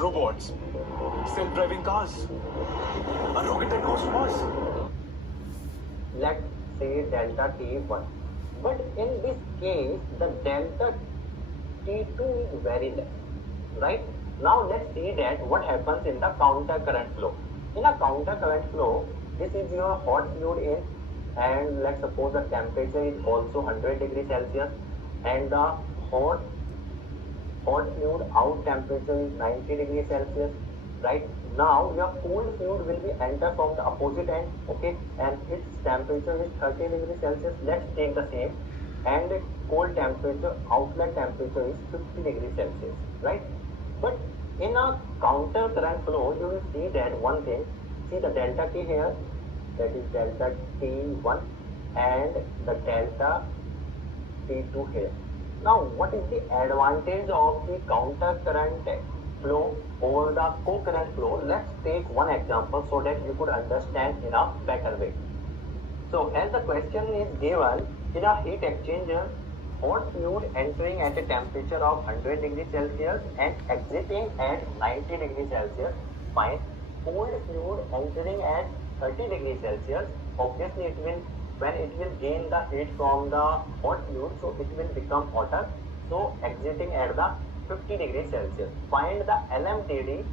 robots, self-driving cars, a rocket that goes to Mars. Let's say delta T1. But in this case, the delta T2 is very less, right? Now let's see that what happens in the counter current flow. In a counter current flow, this is your hot fluid in, and let's suppose the temperature is also 100 degrees Celsius, and the hot fluid out temperature is 90 degrees Celsius, right? Now your cold fluid will be enter from the opposite end, okay, and its temperature is 30 degrees Celsius. Let's take the same, and cold temperature, outlet temperature is 50 degrees Celsius, right? But in a counter current flow, you will see that one thing, see the delta T here, that is delta T1, and the delta T2 here. Now, what is the advantage of the counter current flow over the co-current flow? Let's take one example so that you could understand in a better way. So, as the question is given, in a heat exchanger, hot fluid entering at a temperature of 100 degrees Celsius and exiting at 90 degrees Celsius, fine. Cold fluid entering at 30 degrees Celsius, obviously it will, when it will gain the heat from the hot fluid, so it will become hotter, so exiting at the 50 degrees Celsius. Find the LMTD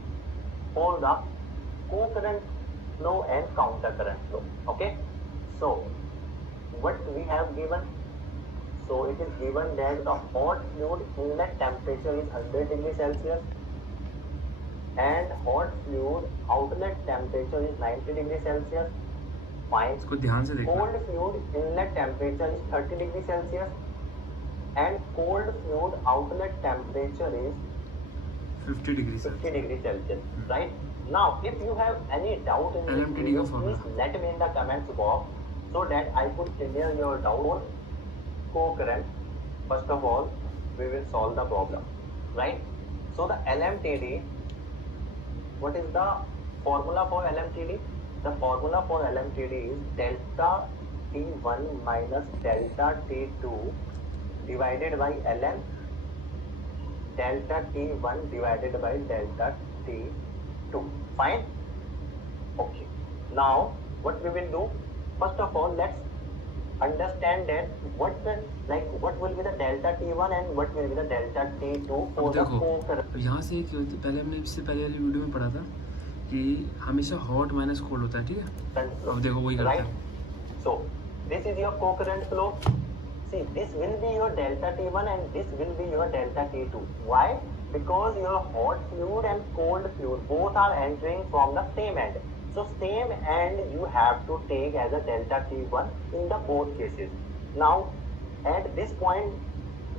for the co-current flow and counter current flow. Okay, so what we have given, so it is given that the hot fluid inlet temperature is 100 degrees Celsius and hot fluid outlet temperature is 90 degrees Celsius. Fine. इसको ध्यान से देखना. Cold fluid inlet temperature is 30 degrees Celsius and cold fluid outlet temperature is 50 degrees 50 degrees Celsius, right? Now, if you have any doubt in this LMTD video, का formula. please let me in the comments box so that I could clear your doubt. Co-current, first of all, we will solve the problem, right? So the LMTD, what is the formula for LMTD? The formula for LMTD is delta T1 minus delta T2 divided by ln delta T1 divided by delta T2. Fine? Okay. Now, what we will do? First of all, let's understand that what will be the delta T1 and what will be the delta T2 for the co-current. यहाँ से पहले हमने इससे पहले वाली video में पढ़ा था कि हमेशा हॉट माइनस कोल्ड होता है, ठीक है? अब देखो वही करते हैं. So this is your co-current flow. See, this will be your delta T1 and this will be your delta T2. Why? Because your hot fluid and cold fluid both are entering from the same end. So same end you have to take as a delta T1 in the both cases. Now at this point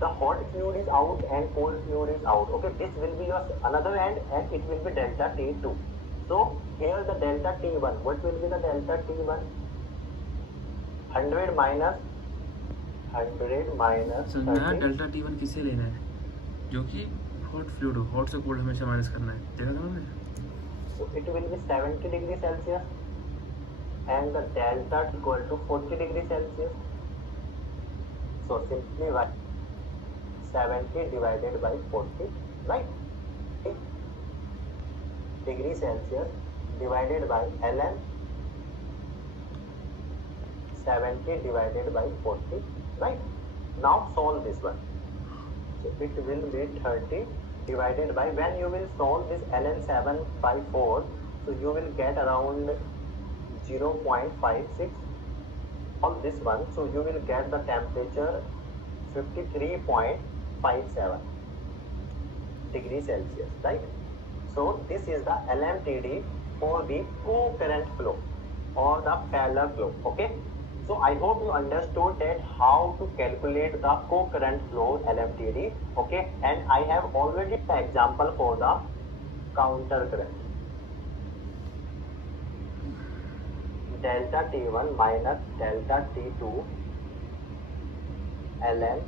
the hot fluid is out and cold fluid is out. Okay, this will be your another end and it will be delta T2. So here the delta T1, what will be the delta T1? 100 minus So नया delta T1 किसे लेना है? जो कि hot fluid हो, hot से cold हमेशा minus करना है. देखा था हमने? So it will be 70 degrees Celsius and the delta equal to 40 degrees Celsius. So simply write 70 divided by 40, right? Degrees Celsius divided by ln 70 divided by 40, right? Now solve this one. So it will be 30 divided by, when you will solve this ln 7 by 4, so you will get around 0.56 on this one, so you will get the temperature 53.57 degrees Celsius, right? So this is the LMTD for the co-current flow or the parallel flow. Okay, so I hope you understood that how to calculate the co-current flow LMTD. Okay, and I have already the example for the counter current. Delta T1 minus delta T2 ln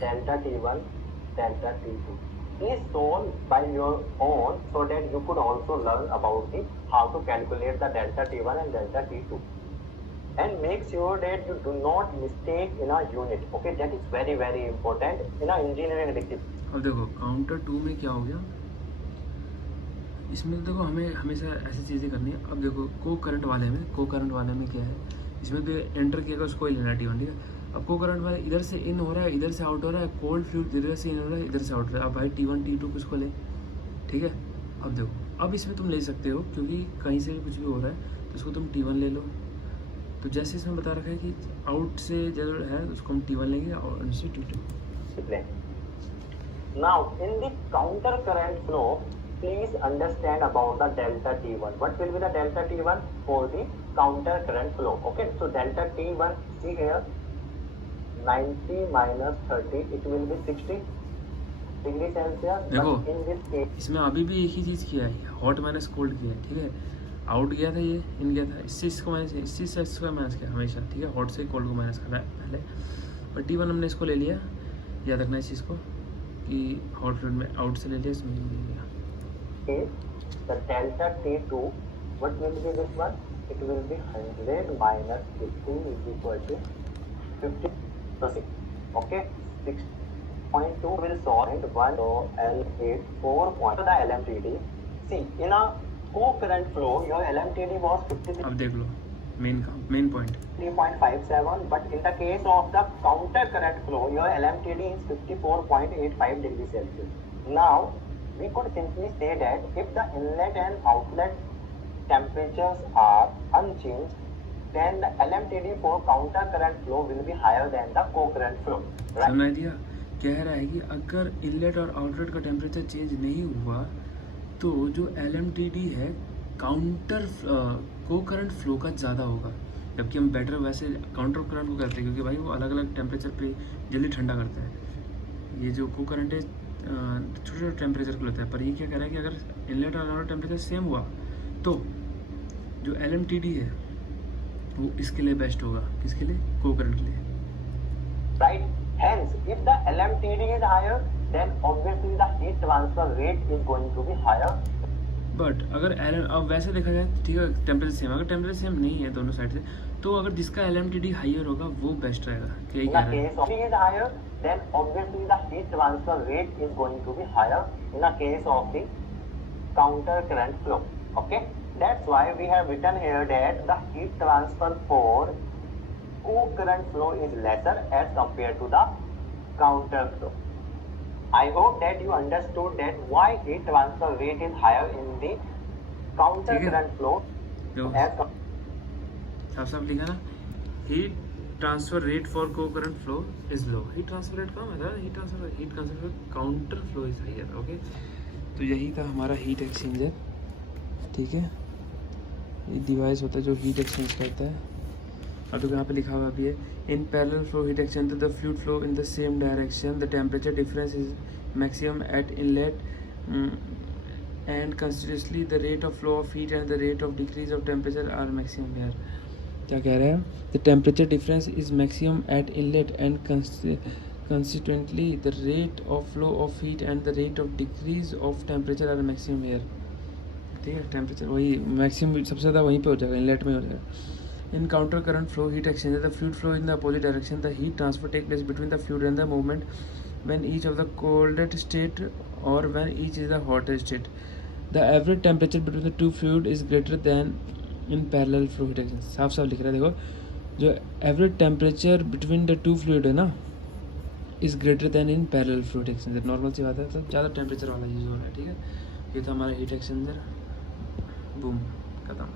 delta T1 delta T2. Please solve by your own so that you could also learn about the how to calculate the delta T1 and delta T2. And make sure that you do not mistake in a unit. Okay, that is very very important in a engineering discipline. अब देखो counter 2 में क्या हो गया, इसमें तो देखो हमें हमेशा ऐसी चीज़ें करनी है। अब देखो को करंट वाले में क्या है, इसमें तो एंटर किया उसको ही लेना T1, ठीक है। अब को करंट वाले इधर से इन हो रहा है, इधर से आउट हो रहा है, कोल्ड फ्लूइड इधर से इन हो रहा है, इधर से आउट हो रहा है। अब भाई T1 T2 किसको ले, ठीक है। अब देखो अब इसमें तुम ले सकते हो क्योंकि कहीं से भी कुछ भी हो रहा है तो उसको तुम T1 ले लो। तो जैसे इसमें बता रखा है कि आउट से जरूर है तो उसको हम T1 लेंगे और इनसे T2। Now in the counter current flow, please understand about the delta T1. What will be the delta T1 for the counter current flow? Okay, so delta T1, see here, 90 minus 30, it will be 60 degree Celsius. देखो But in this case, इसमें अभी भी एक ही चीज़ किया है, hot minus cold किया है, ठीक है। आउट गया था ये, इन गया था, इससे इसको माइनस, इससे से इसको माइनस किया हमेशा, ठीक है। हॉट से कोल्ड को माइनस करना है पहले, और T1 हमने इसको ले लिया। याद रखना इस चीज़ को कि हॉट फ्लूइड में आउट से ले लिया, इसमें ले लिया। the delta T2, what will be this one? It will be 100 minus 50 is equal to 50. Okay, 6.2 will solve it. 1 so L8 4 point. So the LMTD. See, in a co-current flow, your LMTD was 53. अब देख लो main point, 3.57, but in the case of the counter current flow, your LMTD is 54.85 degrees Celsius. Now, we could simply say that if the inlet and outlet temperatures are unchanged, then the LMTD for counter current flow will be higher than the co-current flow. Right? समझ दिया। कह रहा है कि अगर inlet और outlet का temperature change नहीं हुआ तो जो LMTD है काउंटर को करंट फ्लो का ज़्यादा होगा, जबकि हम बेटर वैसे काउंटर करंट को करते हैं क्योंकि भाई वो अलग अलग टेम्परेचर पे जल्दी ठंडा करता है। ये जो को करंट है छोटे छोटे टेम्परेचर को लेता है, पर ये क्या कह रहा है कि अगर इनलेट और आउटलेट टेम्परेचर सेम हुआ तो जो LMTD है वो इसके लिए बेस्ट होगा, किसके लिए, को करंट के लिए। Right? Hence, if the LMTD is higher, then obviously the heat transfer rate is going to be higher. But अगर अब वैसे देखा जाए ठीक है टेम्परेचर सेम, अगर टेम्परेचर सेम नहीं है दोनों साइड से तो अगर जिसका LMTD हाइयर होगा वो बेस्ट रहेगा। क्या In कह the रहा है? case of is higher, then obviously the heat transfer rate is going to be higher in the case of the counter current flow. Okay, that's why we have written here that the heat transfer for co-current flow is lesser as compared to the counter flow. I hope that you understood that why heat transfer rate is higher in the counter ठीक है। current flow देखो as साफ साफ लिखा ना, heat transfer rate for cocurrent flow is low. Heat transfer rate कम है, heat transfer counter flow is higher. Okay, तो यही था हमारा हीट एक्सचेंजर, ठीक है। ये डिवाइस होता है जो हीट एक्सचेंज करता है। अब तो यहाँ पे लिखा हुआ भी है, in parallel flow heat exchanger the fluid flow in the same direction, the temperature difference is maximum at inlet and consistently the rate of flow of heat and the rate of decrease of temperature are maximum here. क्या कह रहा है, the temperature difference is maximum at inlet and consistently the rate of flow of heat and the rate of decrease of temperature are maximum here. ठीक है, temperature वही maximum सबसे ज़्यादा वहीं पे हो जाएगा, इनलेट में हो जाएगा। In counter current flow heat exchanger, the fluid flow in the opposite direction. The heat transfer takes place between the fluid and the movement when each of the coldest state or when each is the hottest state. The average temperature between the two fluid is greater than in parallel flow heat exchanger. साफ साफ लिख रहा है, देखो जो average temperature between the two fluid है ना is greater than in parallel flow heat exchanger. Normal सी बात है, तो ज़्यादा टेम्परेचर वाला यूज़ हो रहा है। ठीक है, ये था हमारा हीट एक्सचेंजर, बूम, खत्म।